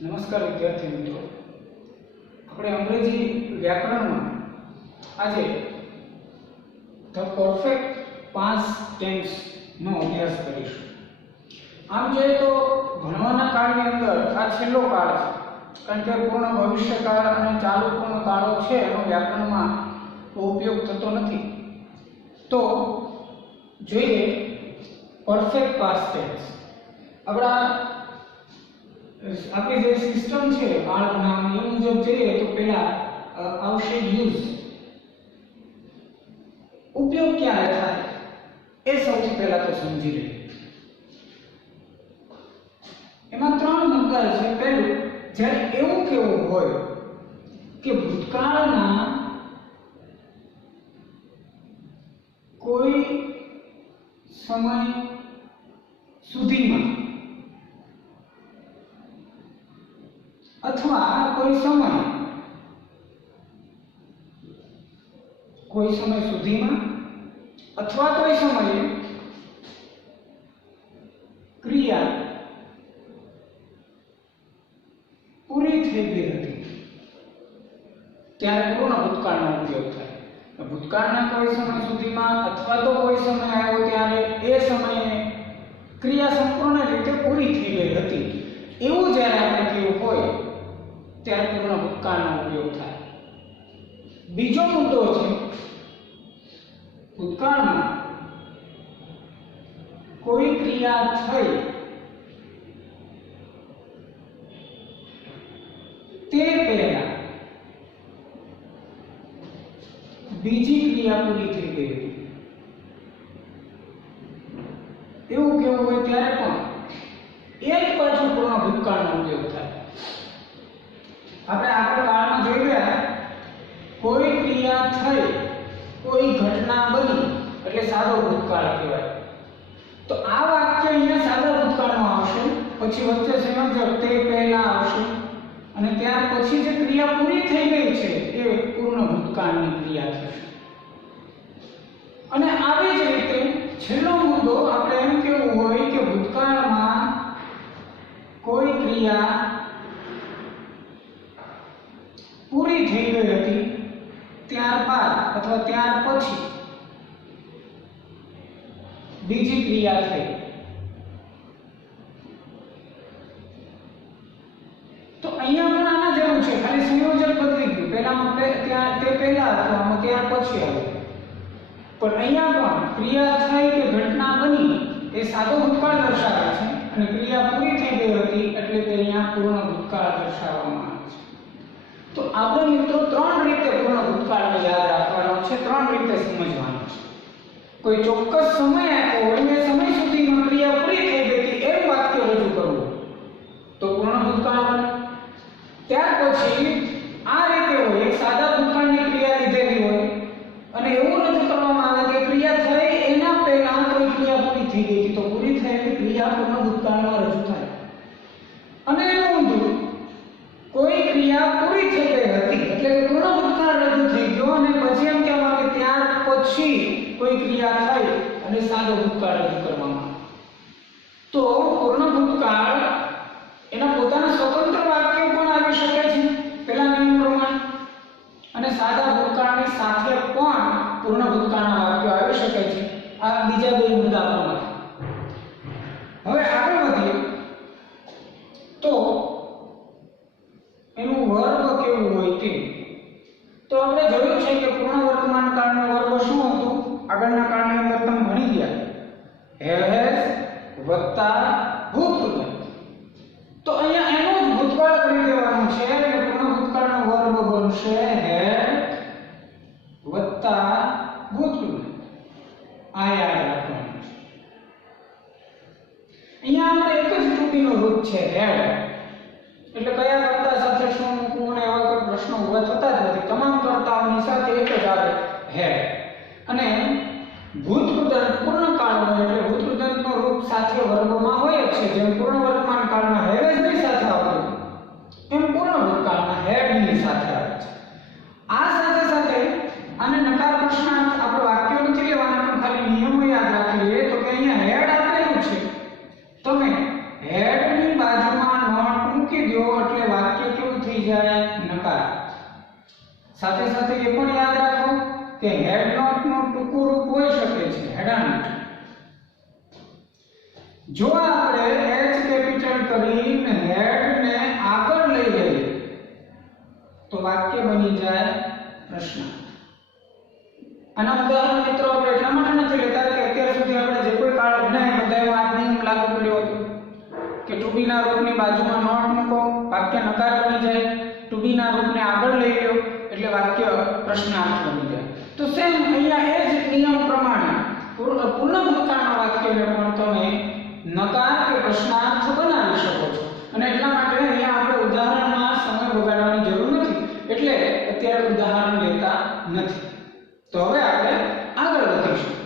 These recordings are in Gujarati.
नमस्कार विद्यार्थी मित्रों, આપણે અંગ્રેજી વ્યાકરણમાં આજે ધ પરફેક્ટ પાસ્ટ ટેન્સ નો અભ્યાસ કરીશું। આમ જોઈએ તો ભણવાના કાળની અંદર આ છેલ્લો કાળ છે, કારણ કે પૂર્ણ ભવિષ્યકાળ અને ચાલુ પૂર્ણ કાળો છે એનો વ્યાકરણમાં ઉપયોગ થતો નથી। તો જોઈએ પરફેક્ટ પાસ્ટ ટેન્સ। આપણી જે સિસ્ટમ છે બાળકના એ મુજબ જોઈએ તો પહેલા આવશે યુઝ, ઉપયોગ ક્યારે થાય એ સૌથી પહેલા તો સમજી લઈએ। એમાં ત્રણ મુદ્દા છે। પહેલું, જ્યારે એવું કેવું હોય કે ભૂતકાળના કોઈ સમય સુધીમાં अथवा कोई समय सुधी में अथवा कोई समय क्रिया पूरी थई गई हती त्यारे पूर्ण भूतकाळनो उपयोग थाय। भूतकाळना कोई समय सुधी में अथवा तो कोई समय आव्यो त्यारे ए समये क्रिया संपूर्ण रीते पूरी थई गई हती एवुं ज्यारे आपणे केवुं होय त्यारे पूर्ण भूतकाळनो उपयोग थाय। बीजो मुद्दो छे भूतकाळमां कोई क्रिया थई ते पहेला बीजी क्रिया पूरी थई गई हती एवुं केवुं होय त्यारे पण एक बाजु पूर्ण भूतकाळनो उपयोग थाय। આપણે આગળ કાળમાં જોઈ ગયા કોઈ ક્રિયા થઈ કોઈ ઘટના બની એટલે સાદો ભૂતકાળ કહેવાય। તો આ વાક્ય અહીંયા સાદા ભૂતકાળમાં આવશે, પછી વચ્ચે સંયોજક તે પહેલા આવશે અને ત્યાર પછી જે ક્રિયા પૂરી થઈ ગઈ છે એ પૂર્ણ ભૂતકાળની ક્રિયા થશે। અને આવી જ રીતે છેલ્લો મુદ્દો આપણે એમ કહેવું હોય કે ભૂતકાળમાં કોઈ ક્રિયા पूरी થઈ ગઈ હતી ત્યારબાદ અથવા ત્યાર પછી બીજી ક્રિયા થઈ। તો અહીંયા પણ આના જેવું છે, ખાલી સંયોજક બદલી ગયું। પહેલામાં તે પહેલા હતું, આમાં ત્યાર પછી આવ્યું। પણ અહીંયા પણ ક્રિયા થઈ કે ઘટના બની એ સાદો ભૂતકાળ દર્શાવે છે અને ક્રિયા પૂરી થઈ ગઈ હતી એટલે તે અહીંયા પૂર્ણ ભૂતકાળ દર્શાવવામાં આવે છે। तो આપણે મિત્રો ત્રણ રીતે પૂર્ણ ભૂતકાળને યાદ રાખવાનો છે, ત્રણ રીતે સમજવાનું છે। કોઈ ચોક્કસ સમય આપ્યો હોય એ સમય સુધીમાં ક્રિયા પૂરી થઈ ગઈ હતી એમ વાક્ય રજૂ કરવું તો પૂર્ણ ભૂતકાળ બને। ત્યાર પછી આ રીતે હોય એક સાદા ભૂતકાળની ક્રિયા લીધેલી હોય અને એવું રજૂ કરવામાં આવે કે ક્રિયા થઈ એના પહેલા કોઈ ક્રિયા પૂરી થઈ ગઈ હતી તો પૂરી થયેલી ક્રિયા પૂર્ણ ભૂતકાળમાં રજૂ થાય। અને એનું ઊંધું, કોઈ ક્રિયા પૂરી થઈ ગઈ હતી એટલે કે પૂર્ણ ભૂતકાળ રજૂ થઈ ગયો અને પછી એમ કહેવામાં આવે ત્યાર પછી કોઈ ક્રિયા થઈ અને સાદો ભૂતકાળ રજૂ કરવામાં આવે। તો પૂર્ણ ભૂતકાળ એના પોતાના સ્વતંત્ર વાક્યો પણ આવી શકે છે પહેલા નિયમ પ્રમાણે અને સાદા ભૂતકાળની સાથે પણ પૂર્ણ ભૂતકાળના વાક્યો આવી શકે છે। આ બીજા બે મુદ્દા પ્રમાણે હવે આગળ વધીએ તો એનું વર્ગ કેવું હોય તે તો આપણે જોયું છે કે પૂર્ણ વર્તમાન કાળનો વર્ગ શું હતો આગળના કાળની અંદર તમે ભણી ગયા હેઝ વત્તા ભૂતકાળ। તો અહીંયા એનો જ ભૂતકાળ કરી દેવાનું છે એટલે પૂર્ણ ભૂતકાળનો વર્ગ બનશે હેડ વત્તા ભૂતકાળ। આ યાદ રાખવાનું છે। અહીંયા આપણે એક જ ટુકીનો રૂપ છે હેડ એટલે કયા કર્તા સાથે શું મૂકવું અને એવા કોઈ પ્રશ્નો ઉભા થતા જ નથી, તમામ કર્તાઓની સાથે એક જ આવે હેડ। અને ભૂતકૃદંત પૂર્ણ કાળમાં એટલે ભૂતકૃદંતનો રૂપ સાથે વર્ગમાં હોય જ છે। જેમ પૂર્ણ વર્તમાન કાળમાં હેઝની સાથે આવે એમ પૂર્ણ ભૂતકાળમાં હેડની સાથે આવે છે। આ સાથે સાથે આને નકાર પ્રશ્નાર્થ આપણે વાક્યો નથી લેવાના પણ ખાલી નિયમો યાદ રાખી લઈએ તો કે અહીંયા હેડ આપેલું છે જો આપણે H કેપિટલ કરીને હેડ ને આગળ લઈ લઈએ તો વાક્ય બની જાય પ્રશ્નાર્થ. આના ઉદાહરણ મિત્રો આપણે એટલા માટે નથી લેતા કે અત્યાર સુધી આપણે જે કોઈ કાળ અભ્યાય બધામાં આ નિયમ લાગુ કર્યો હતો કે ટુ બી ના રૂપની બાજુમાં નોટ મૂકો, વાક્ય નકાર બની જાય. ટુ બી ના રૂપને આગળ લઈ લો એટલે વાક્ય પ્રશ્નાર્થ બની જાય. તો સેમ અહીંયા એ જ નિયમ પ્રમાણે પૂર્ણ ભૂતકાળના વાક્યને પણ તમે નકાર કે પ્રશ્નાર્થ બનાવી શકો છો. અને એટલા માટે અહીંયા આપણે ઉદાહરણમાં સમય બગાડવાની જરૂર નથી, એટલે અત્યારે ઉદાહરણ લેતા નથી. તો હવે આપણે આગળ વધીશું.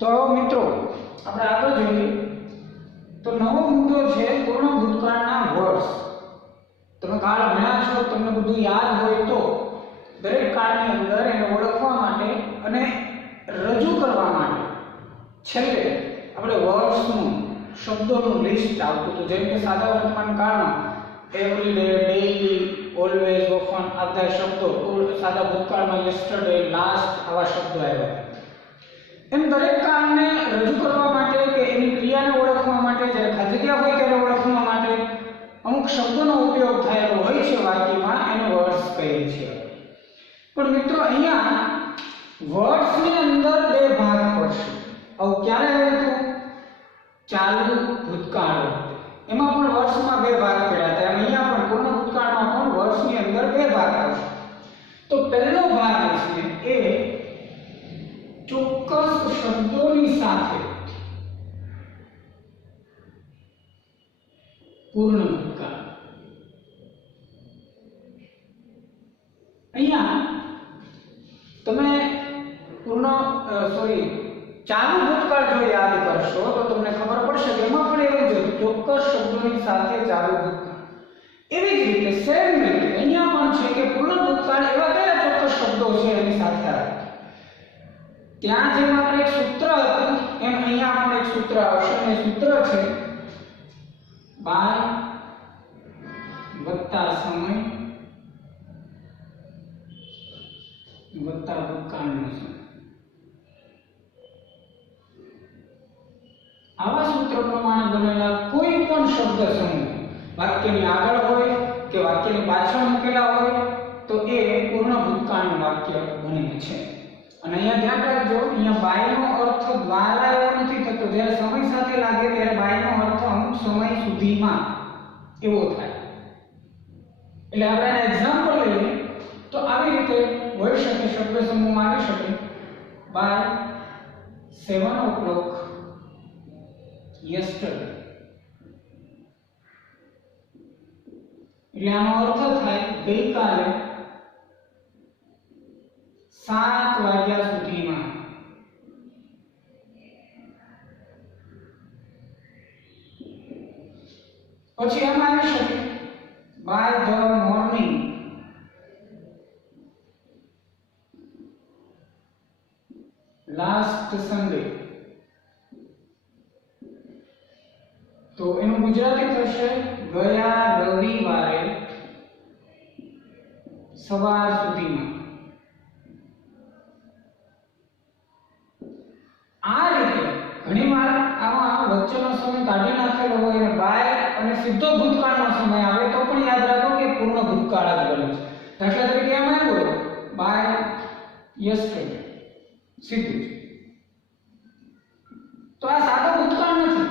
તો મિત્રો આપણે આગળ જોઈએ તો નવો મુદ્દો છે પૂર્ણ ભૂતકાળના વર્ષ. તમે કાળ ભણ્યા છો, તમને બધું યાદ હોય તો દરેક કાળની અંદર એને ઓળખવા માટે અને રજૂ કરવા માટે છેલ્લે આપણે વર્ષનું શબ્દોનું લિસ્ટ આવતું હતું. જેમ કે સાદા વર્તમાન કાળમાં every day, daily, always, often આ બધા શબ્દો, સાદા ભૂતકાળમાં યસ્ટરડે, લાસ્ટ આવા શબ્દો આવ્યા. એમ દરેક કાળને રજૂ કરવા માટે કે એની ક્રિયાને ઓળખવા માટે, જ્યારે ખાજગ્યા હોય ત્યારે ઓળખવા માટે અમુક શબ્દોનો ઉપયોગ થયેલો હોય છે વાક્યમાં, એને વર્ડ્સ કહીએ છીએ. પણ મિત્રો અહીંયા વર્ડ્સની અંદર બે ભાગ પડશે. આવું ક્યારે આવ્યું હતું? ચાલુ ભૂતકાળ. એમાં પણ વર્ષમાં બે ભાગ પડ્યા હતા. અહીંયા પણ પૂર્ણ ભૂતકાળમાં પણ વર્ષની અંદર બે ભાગ આવશે. તો પહેલો ભાગ છે એ ચોક્કસ શબ્દોની સાથે પૂર્ણ ભૂતકાળ. અહીંયા તમે ચાલુ ભૂતકાળ જો યાદ કરશો તો તમને ખબર પડશે કે એમાં પણ એવું જ ચોક્કસ શબ્દોની સાથે ચાલુ ભૂતકાળ. એવી જ રીતે સેમ રીતે અહીંયા પણ છે કે પૂર્ણ ભૂતકાળ એવા કયા ચોક્કસ શબ્દો છે એની સાથે આવે. ત્યાં જેમ આપણે એક સૂત્ર હતું એમ અહીંયા પણ એક સૂત્ર આવશે, અને સૂત્ર છે બાય વત્તા સમય વત્તા ભૂતકાળનો સમય. આવા સૂત્ર પ્રમાણે બનેલા કોઈ પણ શબ્દ સમૂહ વાક્યની આગળ હોય કે વાક્યની પાછળ મૂકેલા હોય તો એ પૂર્ણ ભૂતકાળનું વાક્ય બને છે. અને અહીંયા ધ્યાન રાખજો, અહીંયા બાયનો અર્થ દ્વારા એવો નથી થતો. જ્યારે સમય સાથે લાગે ત્યારે બાયનો અર્થ અમુક સમય સુધીમાં એવો થાય. એટલે આપણે એના એક્ઝામ્પલ લઈએ તો આવી રીતે હોઈ શકે, શબ્દ સમૂહ આવી શકે બાય 7 o'clock yesterday. એટલે આનો અર્થ થાય ગઈકાલે 7 વાગ્યા સુધીમાં. પછી એમ આવી શકે by the morning last Sunday. તો એનું ગુજરાતી થશે ગયા રવિવારે સવાર સુધીમાં. આ રીતે ઘણીવાર આમાં વચ્ચેનો સમય કાઢી નાખેલો હોય અને બાય અને સીધો ભૂતકાળનો સમય આવે તો પણ યાદ રાખો કે પૂર્ણ ભૂતકાળ જ બને છે. દાખલા તરીકે એમ આવ્યું બાય યસ્ટરડે સીધું. તો આ સાદો ભૂતકાળ નથી,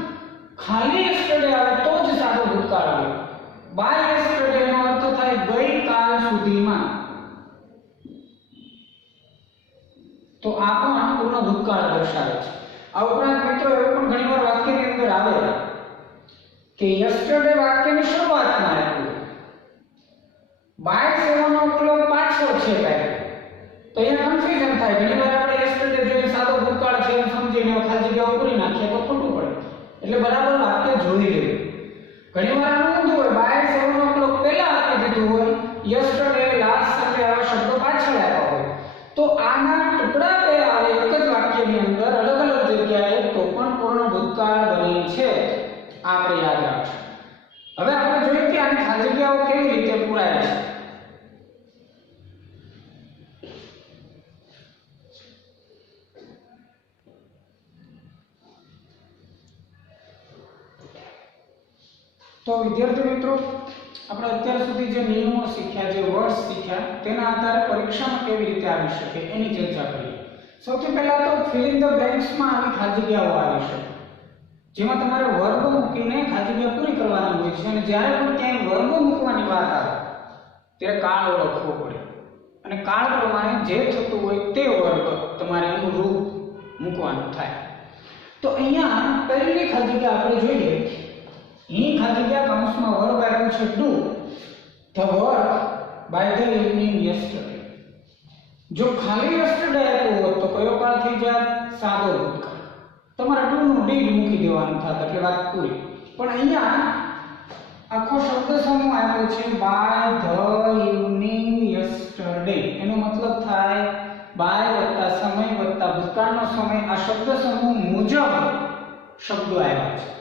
ખાલી યસ્ટરડે આવે તો જ સાદો ભૂતકાળ આવે. બાય યસ્ટરડે નો અર્થ થાય ગઈકાલ સુધીમાં. તો આ પણ પૂર્ણ ભૂતકાળ દર્શાવે છે. આ ઉપરાંત મિત્રો એવું પણ ઘણીવાર વાક્યની અંદર આવે કે યસ્ટરડે વાક્યની શરૂઆતમાં આવ્યું, બાય 7 o'clock પાછળ છે ભાઈ. તો અહીંયા કન્ફ્યુઝન થાય. ઘણીવાર આપણે યસ્ટરડે જોઈએ સાદો ભૂતકાળ છે એમ સમજીને ખાલી જગ્યાઓ પૂરી નાખીએ તો ખોટું પડે. એટલે બરાબર વાક્ય જોઈ લેવું. ઘણીવાર આનું ઊંધું હોય, બાય 7 o'clock પહેલા આપી દીધું હોય, યસ્ટરડે લાસ્ટ સન્ડે આવા શબ્દો પાછળ આવ્યા હોય. તો આના ટુકડા બે આવે એક જ વાક્યની અંદર અલગ અલગ જગ્યાએ તો પણ પૂર્ણ ભૂતકાળ બને છે. આપણે યાદ રાખજો. હવે આપણે જોઈએ કે આની ખાલી જગ્યાઓ કેવી રીતે પૂરાય છે? તો વિદ્યાર્થી મિત્રો, આપણે અત્યાર સુધી જે નિયમો શીખ્યા, જે વર્ડ્સ શીખ્યા, તેના આધારે પરીક્ષામાં કેવી રીતે આવી શકે એની ચર્ચા કરીએ. સૌથી પહેલા તો ફિલ ઇન ધ બ્લેન્ક્સ માં આવી ખાલી જગ્યાઓ આવી શકે, જેમાં તમારે વર્બ મૂકીને ખાલી જગ્યા પૂરી કરવાની હોય છે. અને જ્યારે પણ ક્યાંય વર્બ મૂકવાની વાત આવે ત્યારે કાળ ઓળખવો પડે, અને કાળ પ્રમાણે જે થતું હોય તે વર્બ તમારે એનું રૂપ મૂકવાનું થાય. તો અહીંયા પહેલી ખાલી જગ્યા આપણે જોઈએ. અહીં ખાલી જગ્યા કૌંસમાં વર્બ આપ્યું છે do the work by the evening yesterday. જો ખાલી યસ્ટરડે આપ્યું હોત તો કયો કાળ થઈ જાય? સાદો ભૂતકાળ. તમારે ડુ નું ડીડ મૂકી દેવાનું થાત એટલે વાત પૂરી. પણ અહીંયા આખો શબ્દ સમૂહ આપ્યો છે બાય ધ ઇવનિંગ યસ્ટરડે. એનો મતલબ થાય બાય વત્તા સમય વત્તા ભૂતકાળનો સમય. આ શબ્દ સમૂહ મુજબ શબ્દો આવ્યા છે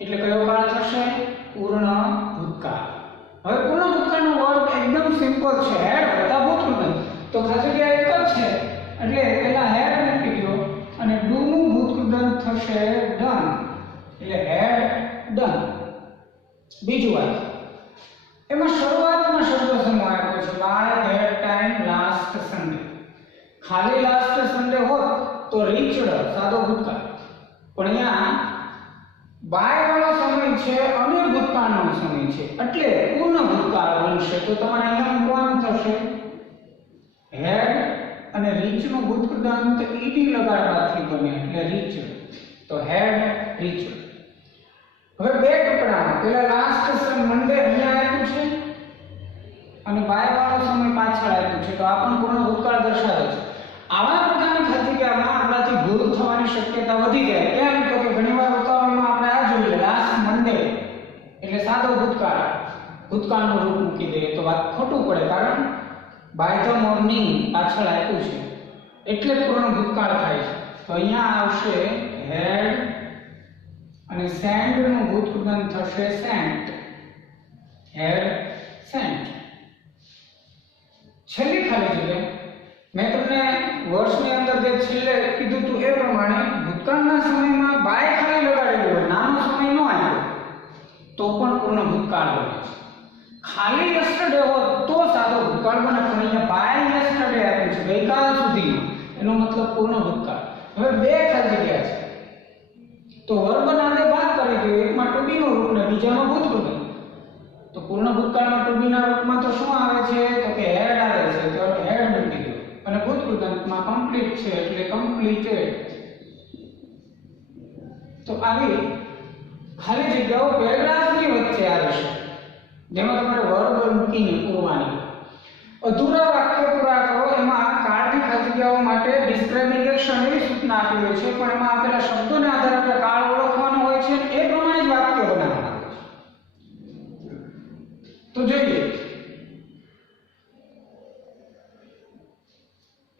એટલે કયો કાળ થશે? પૂર્ણ ભૂતકાળ. હવે પૂર્ણ ભૂતકાળનો વર્બ એકદમ સિમ્પલ છે, હેડ વત્તા ભૂતકાળ. તો ખાલી જગ્યા એક જ છે એટલે પહેલા હેડ મૂકી દો અને ડુ નું ભૂતકાળ થશે ડન, એટલે હેડ ડન. બીજું વાત, એમાં શરૂઆતમાં શબ્દ સમૂહ આપ્યો છે by that time last Sunday. ખાલી લાસ્ટ સન્ડે હોત તો રીચડ, સાદો ભૂતકાળ. પણ અહીંયા બાય વાળો સમય છે અને ભૂતકાળનો સમય છે એટલે પૂર્ણ ભૂતકાળ બનશે. તો તમારે અહીંયા મૂકવાનું થશે હેડ અને રીચ નું ભૂતકાળ ઈડી લગાડવાથી બને એટલે રીચ. તો હેડ રીચ. હવે બે ટુકડામાં પહેલા લાસ્ટ મંડે અહીંયા આપ્યું છે અને બાય વાળો સમય પાછળ આપ્યું છે, તો આ પણ પૂર્ણ ભૂતકાળ દર્શાવે છે. આવા પ્રકારની ખાલી જગ્યામાં આપણાથી ભૂલ થવાની શક્યતા વધી જાય. કેમ? તો કે ઘણીવાર ઉતાવળમાં આપણે આ જોઈએ લાસ્ટ મંડે એટલે સાદો ભૂતકાળ, ભૂતકાળનું રૂપ મૂકી દઈએ તો વાત ખોટું પડે. કારણ બાય ધ મોર્નિંગ પાછળ આપ્યું છે એટલે પૂર્ણ ભૂતકાળ થાય છે. તો અહીંયા આવશે હેડ અને સેન્ડ નું ભૂતકાળ થશે સેન્ટ, હેડ સેન્ટ. છેલ્લી ખાલી જગ્યા મેં તમને વર્ષની અંદર જે છેલ્લે કીધું હતું એ પ્રમાણે ભૂતકાળના સમયમાં બાય ખાલી લગાડેલું હોય, નાનો સમય ન આવ્યો તો પણ પૂર્ણ ભૂતકાળ બને છે. ખાલી યસ્ટરડે હોત તો સાદો ભૂતકાળ બને, પણ અહીંયા બાય યસ્ટરડે આપ્યું છે ગઈકાલ સુધીમાં, એનો મતલબ પૂર્ણ ભૂતકાળ. હવે બે ખાલી જગ્યા છે તો વર્બના બે ભાગ કરી દો, એકમાં ટુ બી નું રૂપ ને બીજામાં ભૂતકાળ. તો પૂર્ણ ભૂતકાળમાં ટુ બી ના રૂપમાં તો શું આવે છે? તો કે હેડ આવે છે, તો હેડ મૂકી દો. અને ભૂતકાળમાં કમ્પ્લીટ છે એટલે કમ્પ્લીટેડ. તો આવી ખાલી જગ્યાઓ પેરેગ્રાફની વચ્ચે આવે છે જેમાં તમારે વર્બ મૂકીને પૂરવાની. અધૂરા વાક્ય પૂરા કરો. એમાં કાળની ખાલી જગ્યાઓ માટે ડિસ્ક્રાઇબિંગ એક્શન એવી સૂચના આપી હોય છે, પણ એમાં આપેલા શબ્દોને આધારે આપણે કાળ ઓળખવાનો હોય છે એ પ્રમાણે જ વાક્ય બનાવવાના હોય છે. તો જોઈએ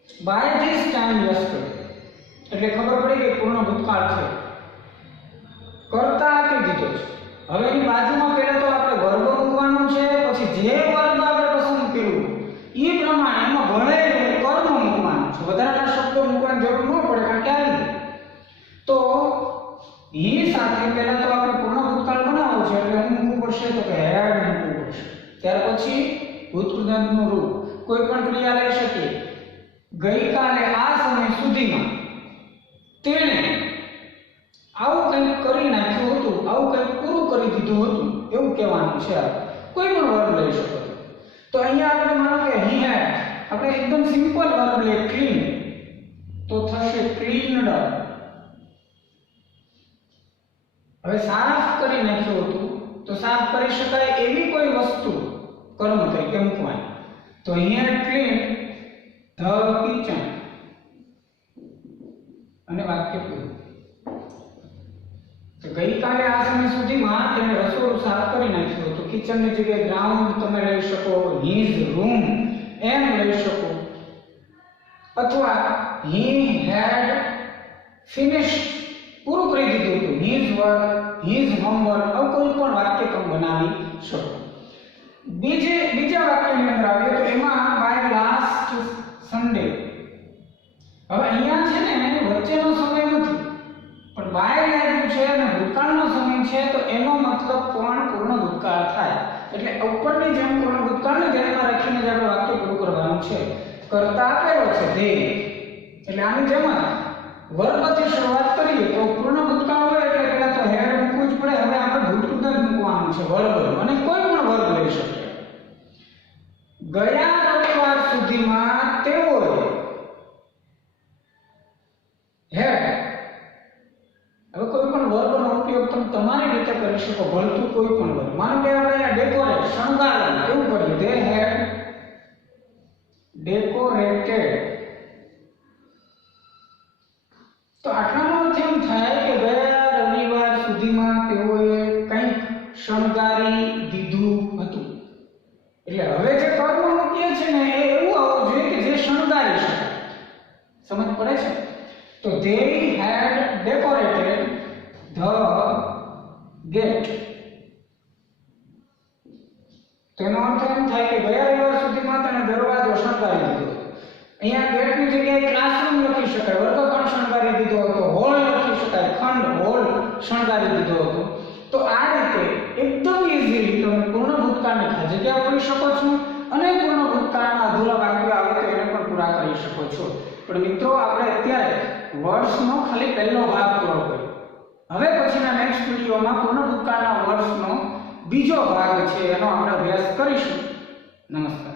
બાય ધીસ ટાઈમ યસ્ટરડે એટલે ખબર પડી કે પૂર્ણ ભૂતકાળ છે. કરતા આપી દીધો છે. હવે એની બાજુમાં પહેલા તો આપણે વર્બ મૂકવાનું છે, પછી જે વર્બ આપણે પસંદ કર્યું એ પ્રમાણે એમાં ભળેલું કર્મ મૂકવાનું છે. વધારાના શબ્દો મૂકવાની જરૂર ન પડે કારણ કે આવી. તો એ સાથે પહેલા તો આપણે પૂર્ણ ભૂતકાળ બનાવવું છે એટલે હું મૂકવું પડશે તો કે હેડ મૂકવું પડશે. ત્યાર પછી ભૂતકાળનું રૂપ કોઈ પણ ક્રિયા લઈ શકીએ. ગઈકાલે આ સમય સુધીમાં તેણે આવું કંઈક કરી નાખ્યું હતું, આવું કંઈક પૂરું કરી દીધું હતું એવું કહેવાનું છે. કોઈ પણ વર્બ લઈ શકો. તો અહીંયા આપણે માનો કે હી હેડ, આપણે એકદમ સિમ્પલ વર્બ લઈએ ક્લીન, તો થશે ક્લીન્ડ. હવે સાફ કરી નાખ્યું હતું તો સાફ કરી શકાય એવી કોઈ વસ્તુ કર્મ તરીકે મૂકવાની. તો અહીંયા ક્લીન ધ કિચન અને વાક્ય પૂરું. તો ગઈકાલે આ સમય સુધીમાં તેને રસોડું સાફ કરી નાખ્યું હતું. કિચનની જગ્યાએ ગ્રાઉન્ડ તમે લઈ શકો, હિઝ રૂમ એમ લઈ શકો, અથવા હી હેડ ફિનિશ્ડ પૂરું કરી દીધું હતું. હીઝ વર્ક, હીઝ હોમવર્ક, આવું કોઈ પણ વાક્ય તમે બનાવી શકો. બીજા વાક્યની અંદર આવીએ તો એમાં બાય લાસ્ટ સન્ડે. હવે અહીંયા છે ને વચ્ચેનો સમય નથી, પણ બાય લાગ્યું છે અને ભૂતકાળનો સમય છે, તો એનો મતલબ પણ પૂર્ણ ભૂતકાળ થાય. એટલે ઉપરની જેમ પૂર્ણ ભૂતકાળને ધ્યાનમાં રાખીને જ આપણે વાક્ય પૂરું કરવાનું છે. કરતા આપેલો છે ધ્યેય, એટલે આની જેમ જ વર્બથી શરૂઆત કરીએ તો પૂર્ણ ભૂતકાળ હોય એટલે પહેલા તો હેડ મૂકવું જ પડે. હવે આપણે ભૂતકાળ જ મૂકવાનું છે, વર્બ, અને કોઈ પણ વર્બ લઈ શકીએ. ગયા રવિવાર સુધીમાં તેઓએ હેડ. હવે કોઈ પણ વર્બનો ઉપયોગ તમે તમારી રીતે કરી શકો, ભલતું કોઈ પણ વર્બ. માનો કે આપણે ડેકોરેટ, શણગારવું, એવું કરીએ, they had decorated. તો આટલાનો અર્થ એમ થાય કે ગયા રવિવાર સુધીમાં તેઓએ કંઈક શણગારી દીધું હતું. એટલે હવે જે કર્મ મૂકીએ છે ને એ એવું આવવું જોઈએ કે જે શણગારી શકાય. સમજ પડે છે? તો they had decorated the gate. તેનો અર્થ એમ થાય કે ગયા રવિવાર સુધીમાં તેને દરવાજો શણગારી દીધો. અહીંયા ગેટની જગ્યાએ ક્લાસરૂમ લખી શકાય, વર્ગખંડ શણગારી દીધો હતો, હોલ લખી શકાય, ખંડ, હોલ શણગારી દીધો હતો. તો આ રીતે એકદમ ઈઝીલી તમે પૂર્ણ ભૂતકાળની ખાલી જગ્યા પૂરી શકો છો અને પૂર્ણ ભૂતકાળના અધૂરા વાક્યો આવે તો એને પણ પૂરા કરી શકો છો. પણ મિત્રો આપણે અત્યારે વર્ડ્સનો ખાલી પહેલો ભાગ પૂરો કર્યો. હવે પછીના નેક્સ્ટ વિડિયોમાં પૂર્ણ ભૂતકાળના વર્ડ્સનો બીજો ભાગ છે, એનો આપણે અભ્યાસ કરીશું. નમસ્કાર.